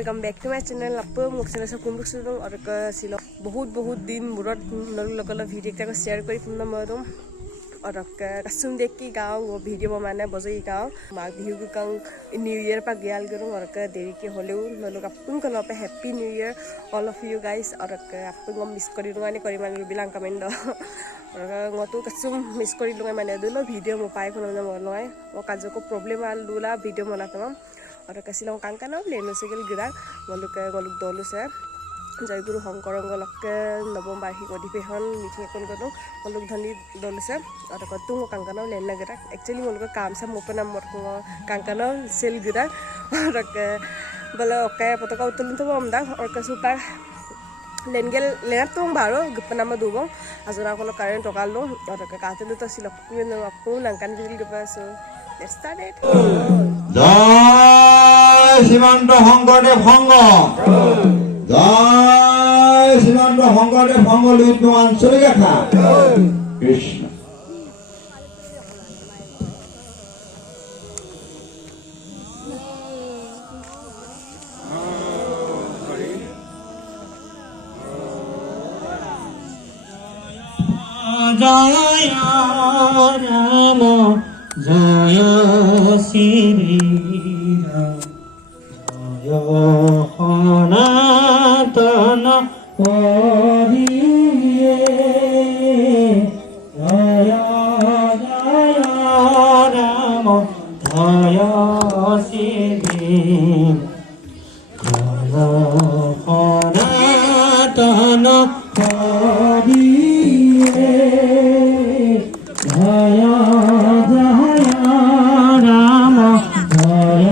Welcome back to my channel आप मुख channel सब कुंभ सुनो और सिलो बहुत दिन मुरत नल वीडियो का शेयर करी पुनः मरुम और कसुम देख की गाँव वो वीडियो माने बजे गाँव माघ बिहु को कंग न्यू ईयर पर गयाल करूँ और देरी के होले नलोग अपन को पे happy new year all of you guys और अपन को मिस करी लुंगा ने करी मान बिलांग कमेंट और तो कसुम मिस करी लुंगा माने दुलो वीडियो मो पाई फोन में मोलवाए वो काजो को प्रॉब्लम आल दुला वीडियो मोला तमाम और कसिलों कांकाना लेनो सिगल गिरा मलुक दलु से जयगुरु शंकरंगलक नवम वार्षिक अधिवेशन मिटिंग এখন গনো মলুক ধনি দলছে और कतु कांकाना लेना गिरा एक्चुअली मलुक काम से मोपना मर कांकाना सेल गिरा और बोले ओके पतका उतुलन तो हमदा और कसुपा लेनगेल लेना तो बारो गपना में दुबो आजरा को कारेंट टकाल लो और काते तो सिलक आपको लंकान बिल गपासो let's start it জয় শ্রীমন্ত শংকৰদেৱ সংঘ জয় শ্ৰীমন্ত শংকৰদেৱ সংঘ লিখিত আঞ্চলিক শাখা কৃষ্ণ জয় রাম জয় শ্রী জয় সনাতন হরিয়ে জয় জয় রাম জয় শ্রী জয় সনাতন হরিয়ে জয় জয় রাম জয়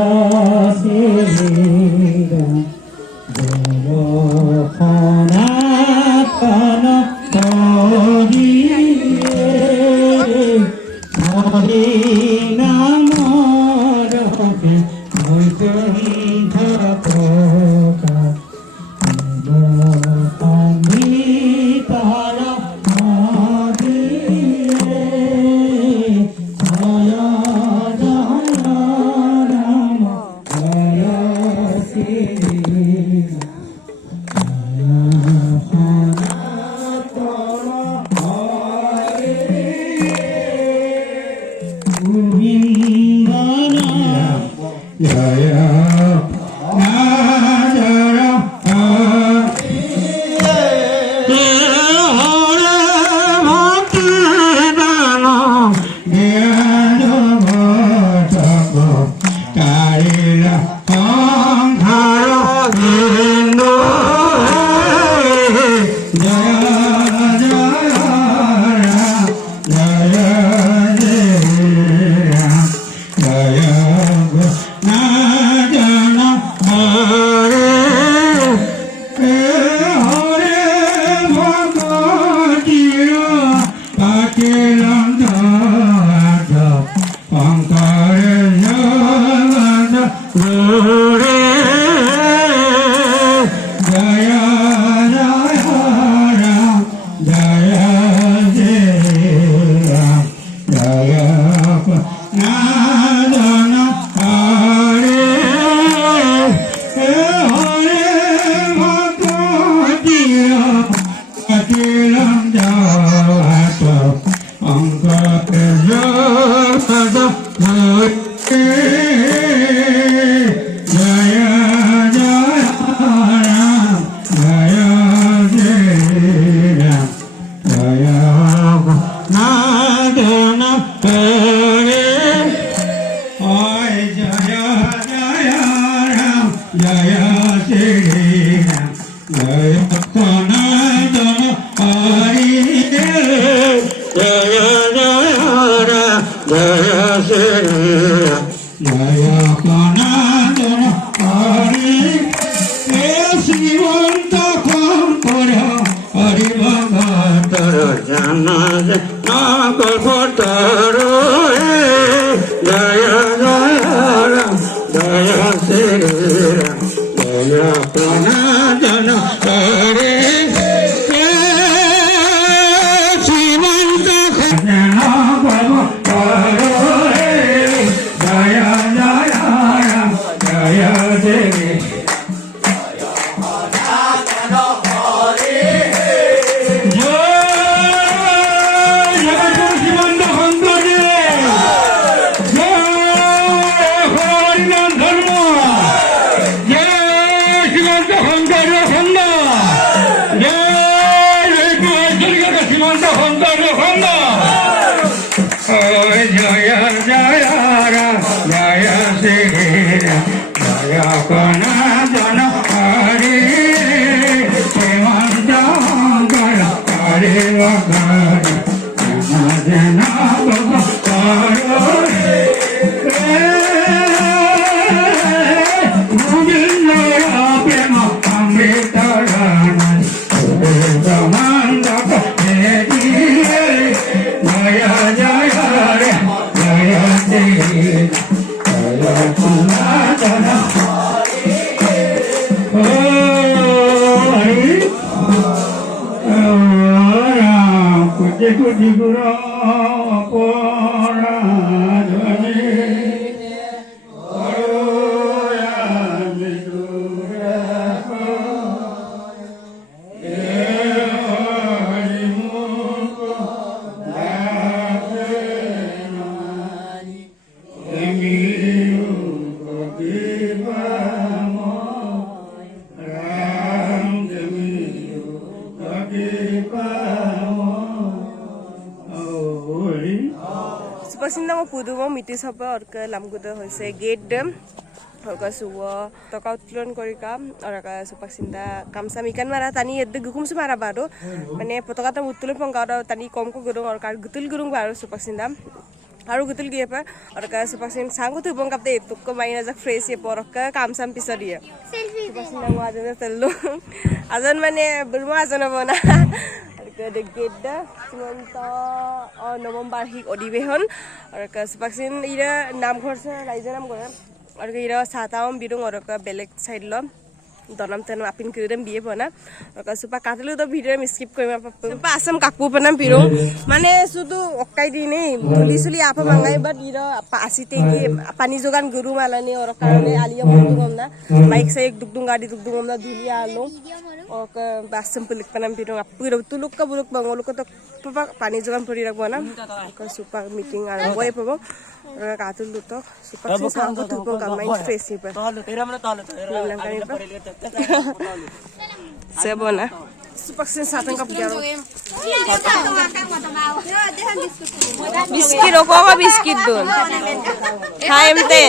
শ্রী জয় সনাতন হরিয়ে হরি নাম রহে বৈকুণ্ঠ প্রকাশ জয় জয় Sakana jana hare Hemanta gara hare vagare Jana jana baba hare Govinda prema amrita rana Brahmanda pahedi Jaya jaya re Jaya devi Jaya Sanatana Kuji guru pora dhani aroya midura hari munko bhavenani emiru kogivamo ram demiru kogivamo सुपरसिन्दा म पुदुमा मिटी सबै अर्क लामगुद হৈছে gate डम हल्का सुवा तका उत्तोलन गरिका अरका सुपरसिन्दा कामसा मिकान मारा तानी यद्द गुकुमसु मारा बारो माने पतकाता उत्तोलन पंगारा तानी कमको गुरुङ अरका गुतुल गुरुङ बारो सुपरसिन्दा আৰু गुतुल गिए पर अरका सुपरसिन सांगु तुबं कापते तुक्को माइना जा फ्रेश ये परका कामसाम पिसरिए सुपरसिन्दा म आजन तल्लो आजन माने बुरमा आजन बना गेट श्रीमंत नवम बार्षिक अधिवेशन और सुपाक्सिन इरा नामघर से राइजर नाम घर और इरा साताम बिरुङ और बेलेग साइड ल दनाम तन आपिन किरदम बिए बना और सुपा काटलु तो भिडियो में स्किप करिमा सुपा आसम काकु पना बिरुङ माने सुदु अक्काइ दिने धुलिसुली आपा मंगाइ बट इरा पासिते कि पानी जोगान गुरु मालाने और कारणे आलिया मुदुङना बाइक से एक दुगदुङ गाडी दुगदुङना धुलिया आलो और बासम पुलिक पना बिरुङ पुरो तुलुक का बुलुक बंगलुक तो पपा पानी जोगान परि राखबो ना सुपा मीटिंग आरो गय पबो और काटुल तो सुपा से सांगो तुबो कामाइ फ्रेश पे तहलो तेरा मन तहलो से बना सुपा से सातन कप ग्यारो बिस्किट को बिस्किट दोन हाइम ते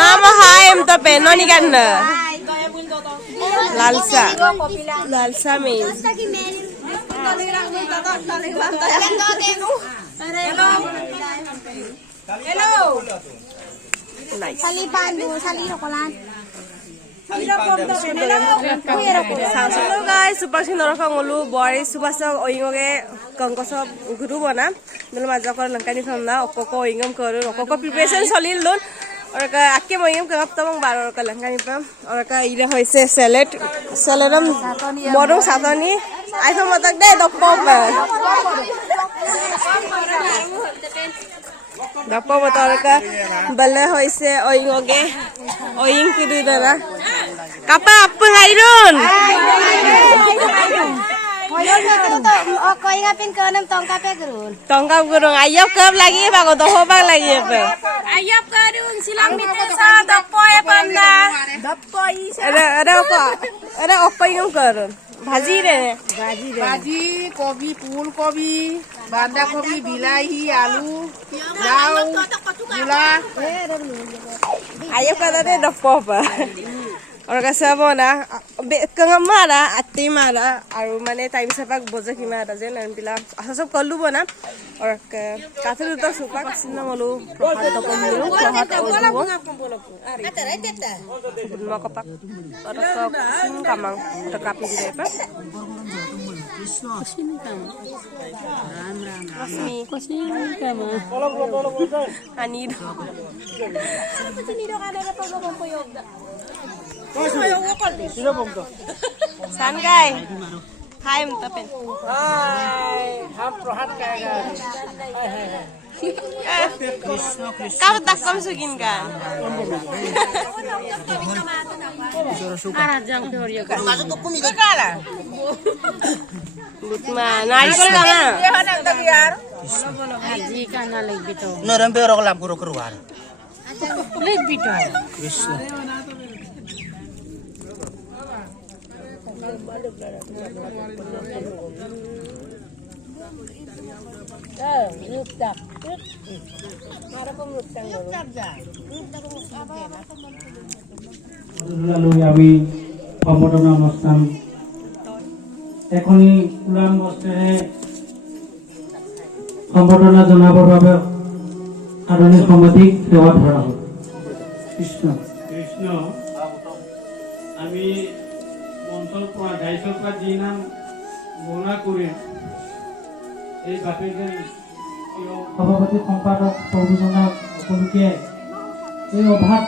मामा हाइम तो पेनो निकान लालसा लालसा में hello nice Sali pandu, sali rokolan. Hello guys, super sinor kangolu boy subasa oingoge kangkoso guru bana dulu maja kor langkani thamna okoko oingam koru okoko preparation solil lon और का आके मयम का अब तमंग बार और का लंगानी पर और का इधर है से सैलेडम मोरो सातनी आई तो मतक दे दप्पो दप्पो बतर का बल्ले है से ओइंगे ओइंग की दूधरा कापा अपन iron Koinga pin kanam tongka pe gurun. tongka gurung ayop kap lagi bago toho bag lagi apa Ayap karun silang mite sa dappoy panda. Dappoy ada apa yang karun भाजी रे भाजी कोबी फूल कोबी बांधा कोबी बिलाही आलू लाउ मूला ayop kata deh dappo apa और का सब ना कंगम मारा अत्ते मारा और माने टाइम से पाक बजे की मारा जे नन पिला आसा सब कल्लू बना और काथलु तो सुपा सिन्ना मलो प्रहात तो कमिलो प्रहात ओदुबो म कपा और का सिन कामंग तो कापी दे पे ani San guy. Hai mtapen. हाय हम प्रहात कहेगा Kau tak kam sugin kan? Butma, nari kol kana? haji kana leg bito. नरम पे रोक लाम करो करवार Leg bito. कृष्ण লৈ আমি সম্বৰ্ধনা অনুষ্ঠান এখনি উলান বস্ত্ৰেৰে সম্বৰ্ধনা জনাবৰ বাবে আদৰণীয় সাংবাদিক সেৱা ধৰা হ'ল। কৃষ্ণ কৃষ্ণ আমি মঞ্চৰ পৰা গাইছৰ পৰা যি নাম গণনা কৰিম এই বাপেকে সভাপতি সম্পাদক প্ৰভুজনাক সকলোকে এই অভাৱ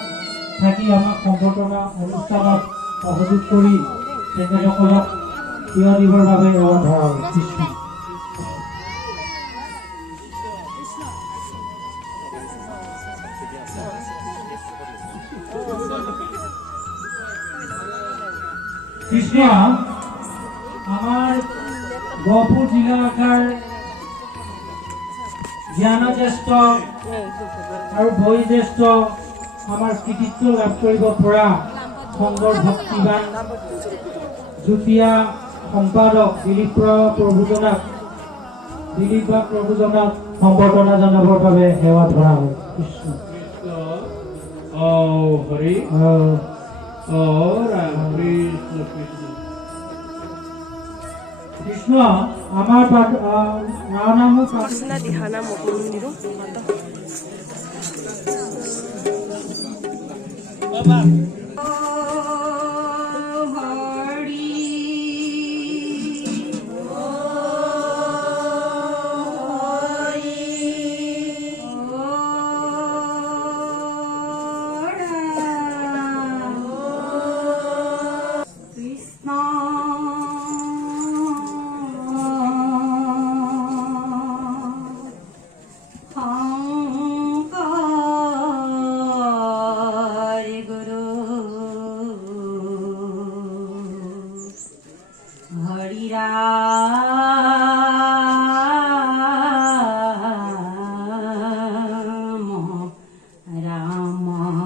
থাকি আমাক সম্বৰ্ধনা অনুষ্ঠানত সহযোগ কৰি তেখেতসকলক থিয় দিবৰ বাবে সেৱা ধৰা হ'ল। কৃষ্ণ কৃষ্ণ আমাৰ গহপুৰ জিলা শাখাৰ জ্ঞানজ্যেষ্ঠ আৰু বয়োজ্যেষ্ঠ আমাৰ কৃতিত্ব লাভ কৰিব পৰা সংঘৰ ভক্তিবান যুটীয়া সম্পাদক দিলীপ বা প্ৰভুজনাক সম্বৰ্ধনা জনাবৰ বাবে সেৱা ধৰা হ'ল। কৃষ্ণ হৰি ৰাম কৃষ্ণ কৃষ্ণ কৃষ্ণ আমাৰ নাম Persina dihana maupun biru atau Rama